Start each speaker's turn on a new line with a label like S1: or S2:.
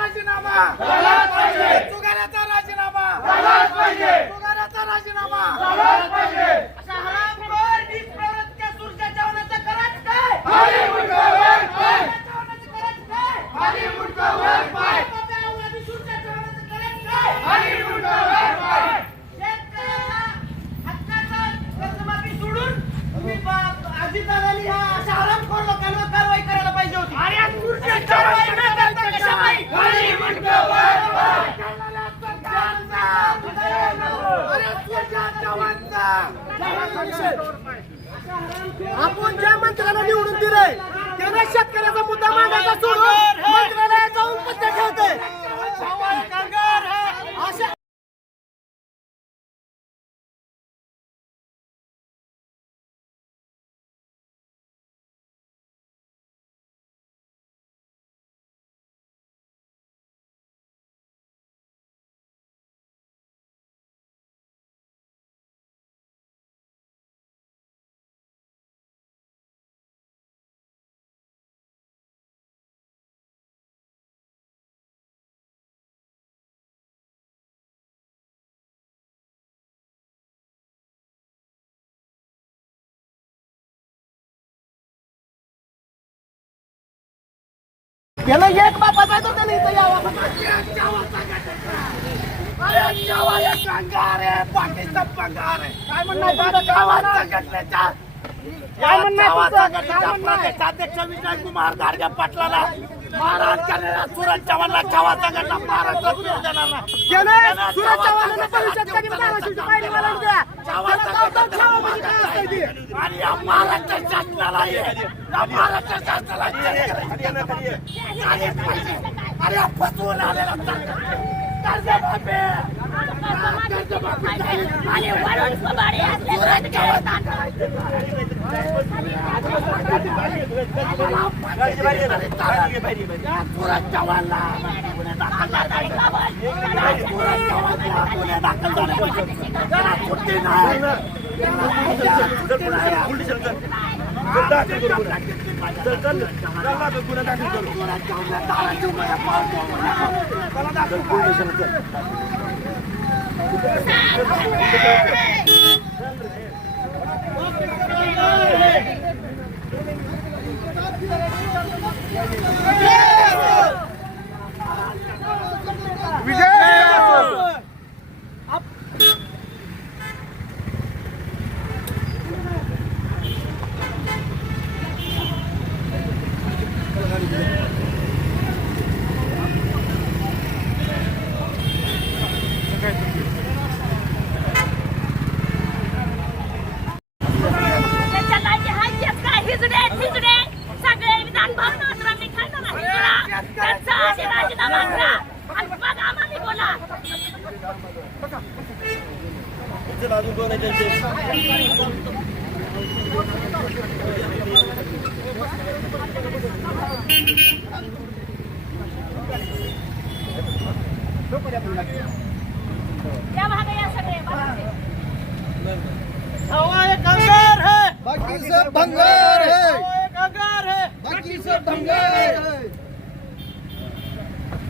S1: राजीनामा आपण ज्या मंत्र्यांना निवडून दिलंय त्यांना शेतकऱ्याचा मुद्दा मांडायचा सोडून त्याला एक बापाचा आहे तर त्याला इथं यावं. काय म्हणणं आहे तुझं? गावात संघटनेच्या-
S2: काय म्हणणं आहे तुझं?
S1: गावात
S2: काय
S1: संघटनेच्या
S2: म्हणणं आहे?
S1: प्रदेशाध्यक्ष विजयकुमार गाडगे पाटलाला मारहाण करणाऱ्या सूरज चव्हाणला गावात संघटना महाराष्ट्रात देणार नाही. आणि या महाराष्ट्र शासनाला या. महाराष्ट्र शासनाला आणि हा फसवून आलेला सुरज चव्हाणला गुन्हे दाखल झाले पाहिजे. सुरज चव्हाणला गुन्हे दाखल झाले पाहिजे. त्याला सुट्टी नाही. त्याला सुट्टी
S3: राजदा मागला आणि मग आम्हाला बोला अजून
S1: कोण आहे त्यांचे है।
S2: बाकी सब भंगार है। बाकी सब भंगार